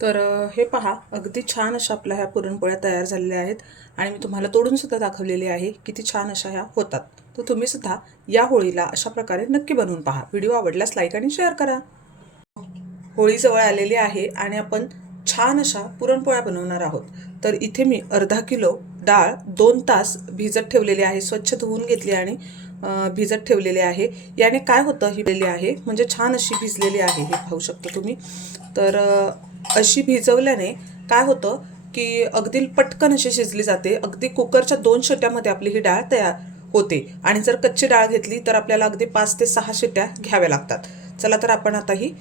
तर हे पहा, अगदी छान अशा आपल्या ह्या पुरणपोळ्या तयार झालेल्या आहेत आणि मी तुम्हाला तोडून सुद्धा दाखवलेले आहे. किती छान अशा ह्या होतात. तर तुम्ही सुद्धा या होळीला अशा प्रकारे नक्की बनवून पहा. व्हिडिओ आवडल्यास लाईक आणि शेअर करा. होळी जवळ आलेली आहे आणि आपण छान अशा पुरणपोळ्या बनवणार आहोत. तर इथे मी अर्धा किलो डाळ 2 तास भिजत ठेवलेली आहे. स्वच्छ धुवून घेतली आणि भिजत ठेवलेली आहे. याने काय होतं, ही भिजलेली आहे म्हणजे छान अशी भिजलेली आहे, हे पाहू शकता तुम्ही. तर अशी भिजवल्याने काय होतं की अगदी पटकन अशी शिजली जाते. अगदी कुकरच्या 2 शिट्ट्यामध्ये आपली ही डाळ तयार होते. आणि जर कच्ची डाळ घेतली तर आपल्याला अगदी 5 ते 6 शिट्ट्या घ्याव्या लागतात. चला तर आपण आता ही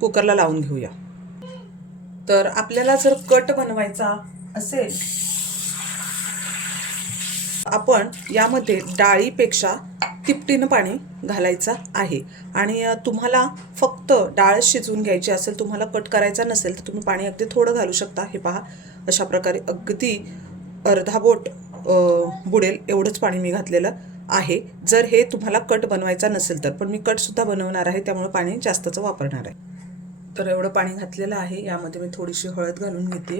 कुकरला लावून घेऊया. तर आपल्याला जर कट बनवायचा असेल, आपण यामध्ये डाळीपेक्षा तिपटीनं पाणी घालायचं आहे. आणि तुम्हाला फक्त डाळ शिजवून घ्यायची असेल, तुम्हाला कट करायचा नसेल तर तुम्ही पाणी अगदी थोडं घालू शकता. हे पहा, अशा प्रकारे अगदी अर्धा बोट बुडेल एवढंच पाणी मी घातलेलं आहे. जर हे तुम्हाला कट बनवायचा नसेल तर, पण मी कटसुद्धा बनवणार आहे त्यामुळे पाणी जास्तच वापरणार आहे. तर एवढं पाणी घातलेलं आहे. यामध्ये मी थोडीशी हळद घालून घेते.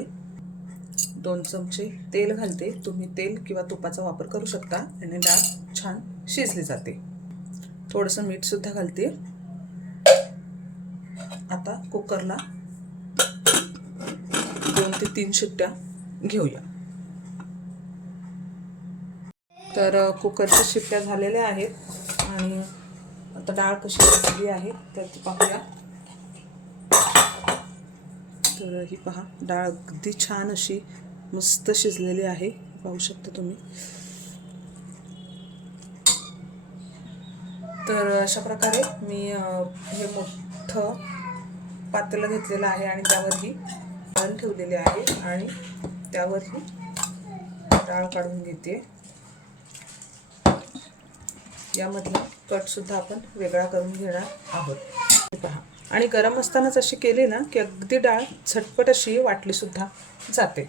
2 चमचे तेल घालते. तुम्ही तेल किंवा तुपाचा वापर करू शकता आणि डाळ छान शिजली जाते. थोडंसं मीठ सुद्धा घालते. आता कुकरला 2 ते 3 शिट्ट्या घेऊया. तर कुकरच्या शिट्ट्या झालेल्या आहेत आणि आता डाळ कशी शिजली आहे तर ती पाहूया. तर ही पहा, डाळ अगदी छान अशी मस्त शिजलेली आहे, पाहू शकता तुम्ही. तर अशा प्रकारे मी हे मोठं पातेलं घेतलेलं आहे आणि त्यावर ही डाळ ठेवलेली आहे आणि त्यावर ही डाळ काढून घेते. यामधला कटसुद्धा आपण वेगळा करून घेणार आहोत. पहा, आणि गरम असतानाच अशी केली ना की अगदी डाळ झटपट अशी वाटलीसुद्धा जाते.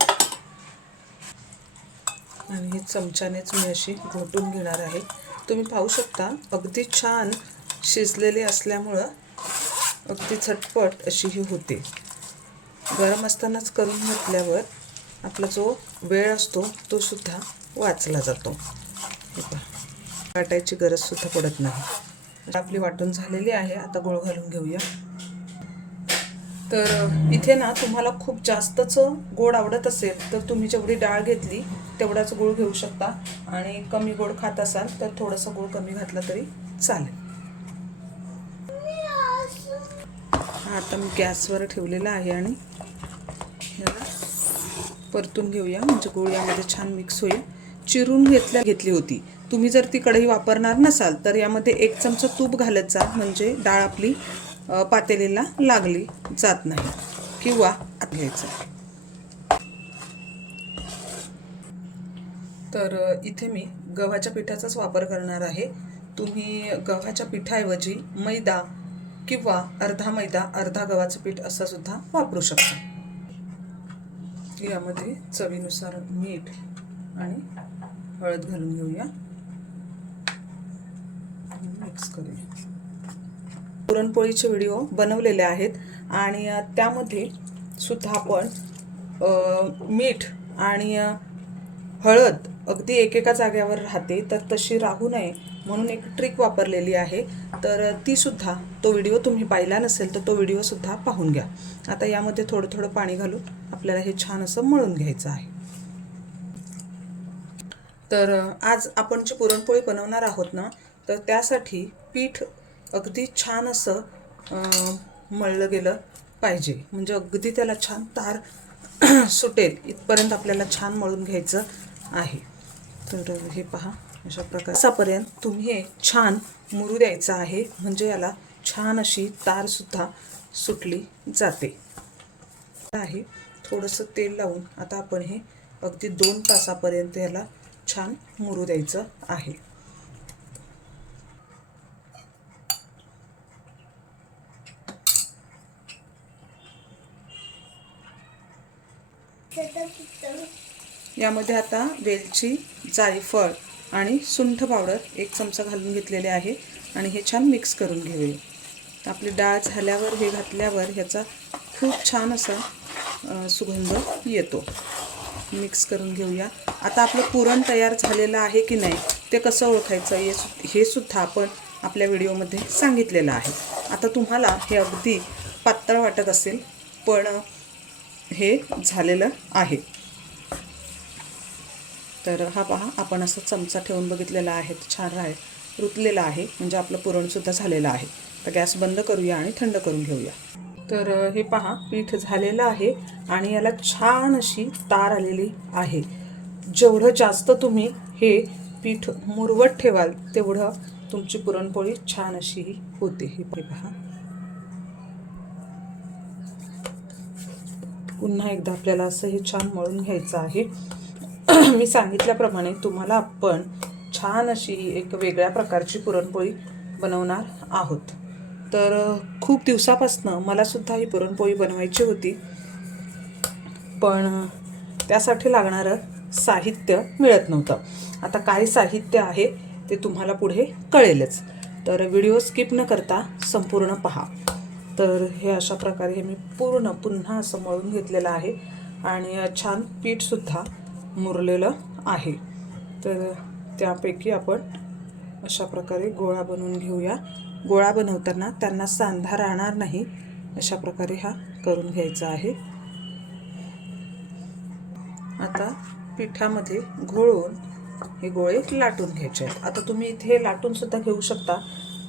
आणि हे चमच्यानेच मी अशी घोटून घेणार आहे. तुम्ही पाहू शकता अगदी छान शिजलेली असल्यामुळं अगदी झटपट अशी ही होते. गरम असतानाच करून घेतल्यावर आपला जो वेळ असतो तो सुद्धा वाचला जातो. हे पहा, वाटायची गरज सुद्धा पडत नाही. आपली वाटून झालेली आहे. आता गूळ घालून घेऊया. तर इथे ना तुम्हाला खूप जास्तच गोड आवडत असेल तर तुम्ही जेवढी डाळ घेतली तेवढाच गूळ घेऊ शकता. आणि कमी गोड खात असाल तर थोडासा गूळ कमी घातला तरी चालेल. आता मी गॅसवर ठेवलेला आहे आणि याला परतून घेऊया म्हणजे गूळ यामध्ये छान मिक्स होईल. चिरून घेतली होती. तुम्ही जर ती कढई वापरणार नसाल तर यामध्ये 1 चमचा तूप घालत जा, म्हणजे डाळ आपली पातेलीला लागली जात नाही. किंवा आत घ्यायचं. तर इथे मी गव्हाच्या पिठाचाच वापर करणार आहे. तुम्ही गव्हाच्या पिठाऐवजी मैदा किंवा अर्धा मैदा अर्धा गव्हाचं पीठ असं सुद्धा वापरू शकता. यामध्ये चवीनुसार मीठ आणि हळद घालून घेऊया. मिक्स करूया. पुरणपोळीचे व्हिडिओ बनवलेले आहेत आणि त्यामध्ये सुद्धा आपण मीठ आणि हळद अगदी एकेका जाग्यावर राहते, तर तशी राहू नये म्हणून एक ट्रिक वापरलेली आहे. तर ती सुद्धा, तो व्हिडिओ तुम्ही पाहिला नसेल तर तो व्हिडिओ सुद्धा पाहून घ्या. आता यामध्ये थोडं थोडं पाणी घालून आपल्याला हे छान असं मळून घ्यायचं आहे. तर आज आपण जी पुरणपोळी बनवणार आहोत ना, तर त्यासाठी पीठ अगदी छान असं मळलं गेलं पाहिजे, म्हणजे अगदी त्याला छान तार सुटेल इथपर्यंत आपल्याला छान मळून घ्यायचं आहे. तर हे पहा, अशा प्रकारापर्यंत तुम्ही हे छान मुरू द्यायचं आहे, म्हणजे याला छान अशी तारसुद्धा सुटली जाते आहे. थोडंसं तेल लावून आता आपण हे अगदी 2 तासापर्यंत याला छान मुरू द्यायचं आहे. यामध्ये आता वेलची, जायफळ आणि सुंठ पावडर 1 चमचा घालून घेतलेले आहे आणि हे छान मिक्स करून घेऊया. आपली डाळ झाल्यावर हे घातल्यावर ह्याचा खूप छान असा सुगंध येतो. मिक्स करून घेऊया. आता आपलं पुरण तयार झालेलं आहे की नाही ते कसं ओळखायचं हे सुद्धा आपण आपल्या व्हिडिओमध्ये सांगितलेलं आहे. आता तुम्हाला हे अगदी पातळ वाटत असेल, पण हे झालेलं आहे. तर हा पहा, आपण असं चमचा ठेवून बघितलेला आहे, छान आहे, रुतलेला आहे, म्हणजे आपलं पुरणसुद्धा झालेलं आहे. तर गॅस बंद करूया आणि थंड करून घेऊया. तर हे पहा, पीठ झालेलं आहे आणि याला छान अशी तार आलेली आहे. जेवढं जास्त तुम्ही हे पीठ मुरवत ठेवाल तेवढं तुमची पुरणपोळी छान अशी होते. हे पहा, पुन्हा एकदा आपल्याला असं हे छान मळून घ्यायचं आहे. मी सांगितल्याप्रमाणे तुम्हाला आपण छान अशी एक वेगळ्या प्रकारची पुरणपोळी बनवणार आहोत. तर खूप दिवसापासनं मला सुद्धा ही पुरणपोळी बनवायची होती, पण त्यासाठी लागणारं साहित्य मिळत नव्हतं. आता काय साहित्य आहे ते तुम्हाला पुढे कळेलच, तर व्हिडिओ स्किप न करता संपूर्ण पहा. तर हे अशा प्रकारे हे मी पुन्हा असं मळून घेतलेलं आहे आणि छान पीठसुद्धा मुरलेलं आहे. तर त्यापैकी आपण अशा प्रकारे गोळा बनवून घेऊया. गोळा बनवताना त्यांना सांधा राहणार नाही अशा प्रकारे हा करून घ्यायचा आहे. आता पिठामध्ये घोळून हे गोळे लाटून घ्यायचे आहेत. आता तुम्ही इथे लाटून सुद्धा घेऊ शकता,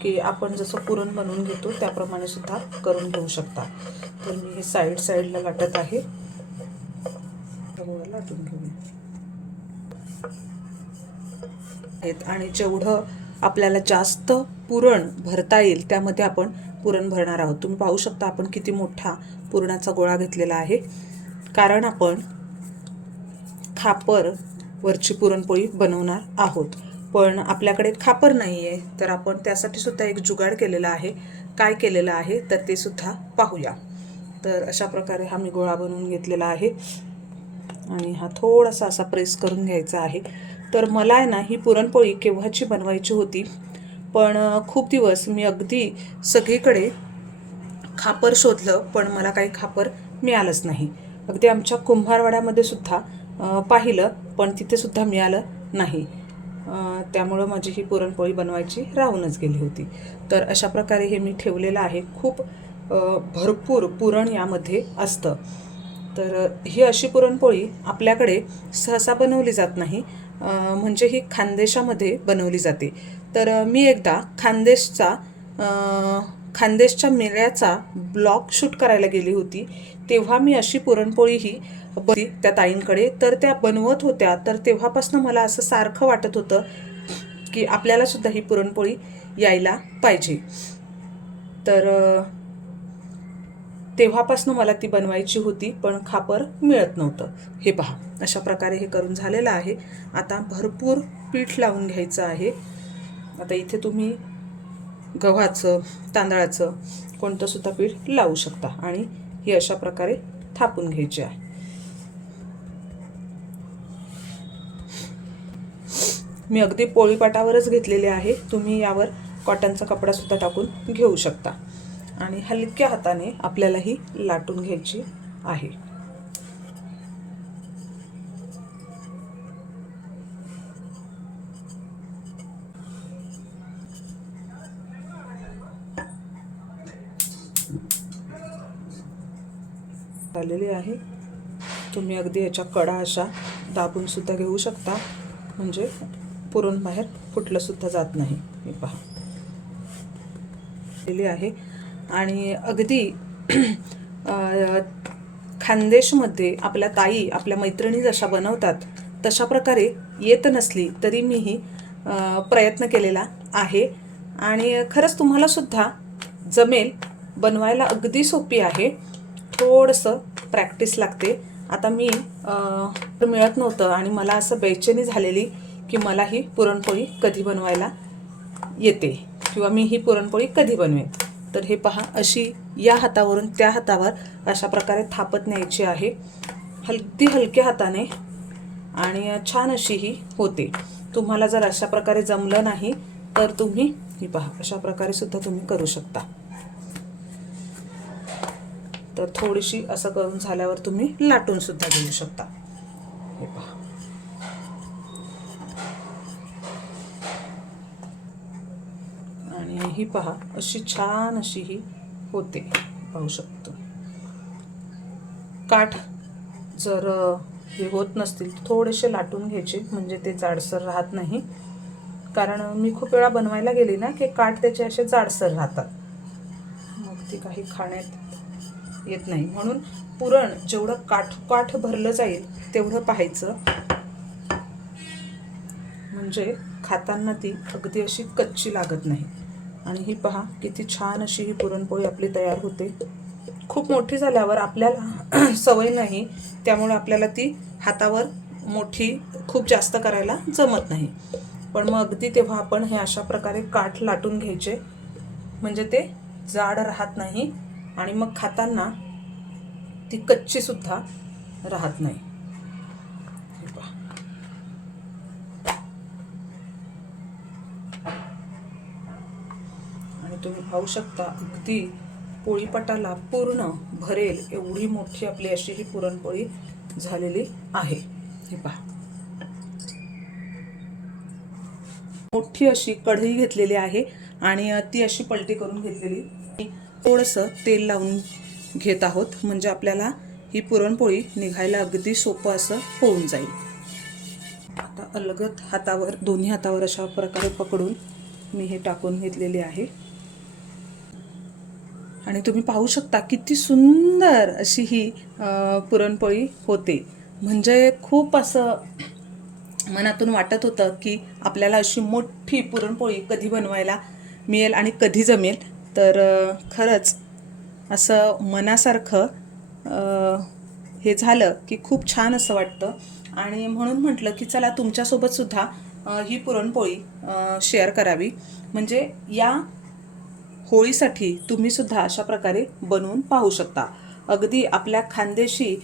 की आपण जसं पुरण बनवून घेतो त्याप्रमाणे सुद्धा करून घेऊ शकता. तर मी हे साईडला लाटत आहे. गोळे लाटून घेऊया आणि जेवढं आपल्याला जास्त पुरण भरता येईल त्यामध्ये आपण पुरण भरणार आहोत. तुम्ही पाहू शकता आपण किती मोठा पुरणाचा गोळा घेतलेला आहे, कारण आपण खापर वरची पुरणपोळी बनवणार आहोत. पण आपल्याकडे खापर नाही आहे, तर आपण त्यासाठी सुद्धा एक जुगाड केलेला आहे. काय केलेलं आहे तर ते सुद्धा पाहूया. तर अशा प्रकारे हा मी गोळा बनवून घेतलेला आहे आणि हा थोडासा असा प्रेस करून घ्यायचा आहे. तर मला आहे ना ही पुरणपोळी केव्हाची बनवायची होती, पण खूप दिवस मी अगदी सगळीकडे खापर शोधलं, पण मला काही खापर मिळालंच नाही. अगदी आमच्या कुंभारवाड्यामध्ये सुद्धा पाहिलं, पण तिथे सुद्धा मिळालं नाही. त्यामुळं माझी ही पुरणपोळी बनवायची राहूनच गेली होती. तर अशा प्रकारे हे मी ठेवलेलं आहे. खूप भरपूर पुरण यामध्ये असतं. तर ही अशी पुरणपोळी आपल्याकडे सहसा बनवली जात नाही, म्हणजे ही खानदेशामध्ये बनवली जाते. तर मी एकदा खानदेशच्या मेळ्याचा ब्लॉग शूट करायला गेली होती, तेव्हा मी अशी पुरणपोळी ही त्या ताईंकडे, तर त्या बनवत होत्या. तर तेव्हापासून मला असं सारखं वाटत होतं की आपल्याला सुद्धा ही पुरणपोळी यायला पाहिजे. तर तेव्हापासून मला ती बनवायची होती, पण खापर मिळत नव्हतं. हे पहा, अशा प्रकारे हे करून झालेलं आहे. आता भरपूर पीठ लावून घ्यायचं आहे. आता इथे तुम्ही गव्हाचं, तांदळाचं कोणतं सुद्धा पीठ लावू शकता आणि ही अशा प्रकारे थापून घ्यायची आहे. मी अगदी पोळीपाटावरच घेतलेले आहे. तुम्ही यावर कॉटनचा कपडा सुद्धा टाकून घेऊ शकता आणि हलक्या हाताने आपल्याला ही लाटून घ्यायची आहे. झालेली आहे. तुम्ही अगदी याच्या कडा अशा दाबून सुद्धा घेऊ शकता, म्हणजे पुरण बाहेर फुटलं सुद्धा जात नाही. हे पहा आहे. आणि अगदी खानदेशमध्ये आपल्या ताई, आपल्या मैत्रिणी जशा बनवतात तशा प्रकारे येत नसली तरी मीही प्रयत्न केलेला आहे आणि खरंच तुम्हाला सुद्धा जमेल. बनवायला अगदी सोपी आहे, थोडंसं प्रॅक्टिस लागते. आता मी मिळत नव्हतं आणि मला असं बेचैनी झालेली की मला ही पुरणपोळी कधी बनवायला येते किंवा मी ही पुरणपोळी कधी बनवेन. तर हे पहा, अशी या हातावरून त्या हातावर अशा प्रकारे थापत न्यायची आहे, अगदी हलक्या हाताने, आणि छान अशी ही होते. तुम्हाला जर अशा प्रकारे जमलं नाही तर तुम्ही ही पहा अशा प्रकारे सुद्धा तुम्ही करू शकता. तर थोडीशी असं करून झाल्यावर तुम्ही लाटून सुद्धा घेऊ शकता. हे पहा. आणि ही पहा अशी छान अशी ही होते, पाहू शकतो. काठ जर हे होत नसतील तर थोडेसे लाटून घ्यायचे, म्हणजे ते जाडसर राहत नाही. कारण मी खूप वेळा बनवायला गेली ना की काठ त्याचे असे जाडसर राहतात, मग ती काही खाण्यात येत नाही. म्हणून पुरण जेवढं काठ भरलं जाईल तेवढं पाहायचं, म्हणजे खाताना ती अगदी अशी कच्ची लागत नाही. आणि ही पहा किती छान अशी ही पुरणपोळी आपली तयार होते. खूप मोठी झाल्यावर आपल्याला सवय नाही, त्यामुळे आपल्याला ती हातावर मोठी खूप जास्त करायला जमत नाही. पण मग अगदी तेव्हा आपण हे अशा प्रकारे काठ लाटून घ्यायचे, म्हणजे ते जाड राहत नाही आणि मग खाताना ती कच्ची सुद्धा राहत नाही. आणि तुम्ही पाहू शकता अगदी पोळीपटाला पूर्ण भरेल एवढी मोठी आपली अशी ही पुरणपोळी झालेली आहे. हे पहा, मोठी अशी कढई घेतलेली आहे आणि ती अशी पलटी करून घेतलेली. थोडंसं तेल लावून घेत आहोत, म्हणजे आपल्याला ही पुरणपोळी निघायला अगदी सोपं असं होऊन जाईल. आता अलगद हातावर, दोन्ही हातावर अशा प्रकारे पकडून मी हे टाकून घेतलेले आहे. आणि तुम्ही पाहू शकता किती सुंदर अशी ही पुरणपोळी होते. म्हणजे खूप असं मनातून वाटत होतं की आपल्याला अशी मोठी पुरणपोळी कधी बनवायला मिळेल आणि कधी जमेल. तर खरंच असं मनासारखं हे झालं की खूप छान असं वाटतं. आणि म्हणून म्हटलं की चला तुमच्यासोबतसुद्धा ही पुरणपोळी शेअर करावी, म्हणजे या होळीसाठी तुम्हीसुद्धा अशा प्रकारे बनवून पाहू शकता. अगदी आपल्या खानदेशी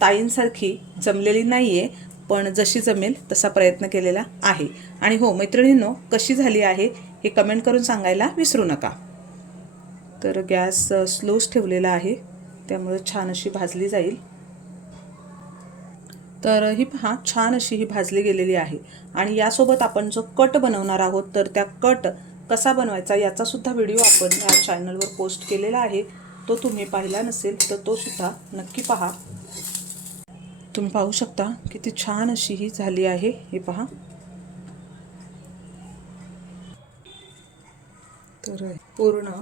ताईंसारखी जमलेली नाही आहे, पण जशी जमेल तसा प्रयत्न केलेला आहे. आणि हो मैत्रिणींनो, कशी झाली आहे हे कमेंट करून सांगायला विसरू नका. तर गॅस स्लोच ठेवलेला आहे, त्यामुळे छान अशी भाजली जाईल. तर ही पहा छान अशी ही भाजली गेलेली आहे. आणि यासोबत आपण जो कट बनवणार आहोत, तर त्या कट कसा बनवायचा याचा सुद्धा व्हिडिओ आपण या चॅनलवर पोस्ट केलेला आहे. तो तुम्ही पाहिला नसेल तर तो सुद्धा नक्की पहा. तुम्ही पाहू शकता किती छान अशी ही झाली आहे. हे पहा, तर पूर्ण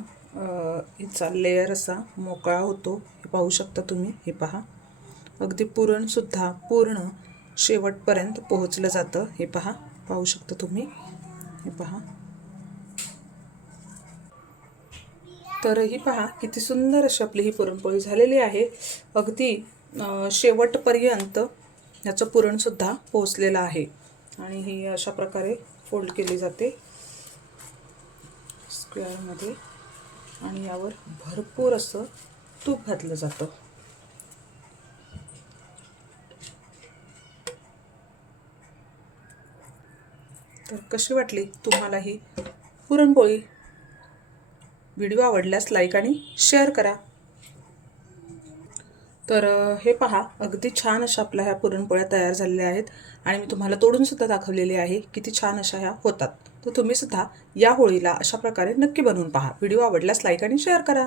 हिचा लेअर असा मोकळा होतो, हे पाहू शकता तुम्ही. हे पहा, अगदी पुरणसुद्धा पूर्ण शेवटपर्यंत पोहोचलं जातं. हे पहा, पाहू शकता तुम्ही. हे पहा, तर ही पहा किती सुंदर अशी आपली ही पुरणपोळी झालेली आहे. अगदी शेवटपर्यंत याचं पुरणसुद्धा पोहोचलेलं आहे. आणि ही अशा प्रकारे फोल्ड केली जाते स्क्वेअरमध्ये, आणि यावर भरपूर असं तूप घातलं जातं. तर कशी वाटली तुम्हाला ही पुरणपोळी? व्हिडिओ आवडल्यास लाईक आणि शेअर करा. तर हे पहा अगदी छान अशा आपल्या ह्या पुरणपोळ्या तयार झालेल्या आहेत. आणि मी तुम्हाला तोडून सुद्धा दाखवलेले आहे किती छान अशा ह्या होतात. तर तुम्ही सुद्धा या होळीला अशा प्रकारे नक्की बनवून पहा. व्हिडिओ आवडल्यास लाईक आणि शेअर करा.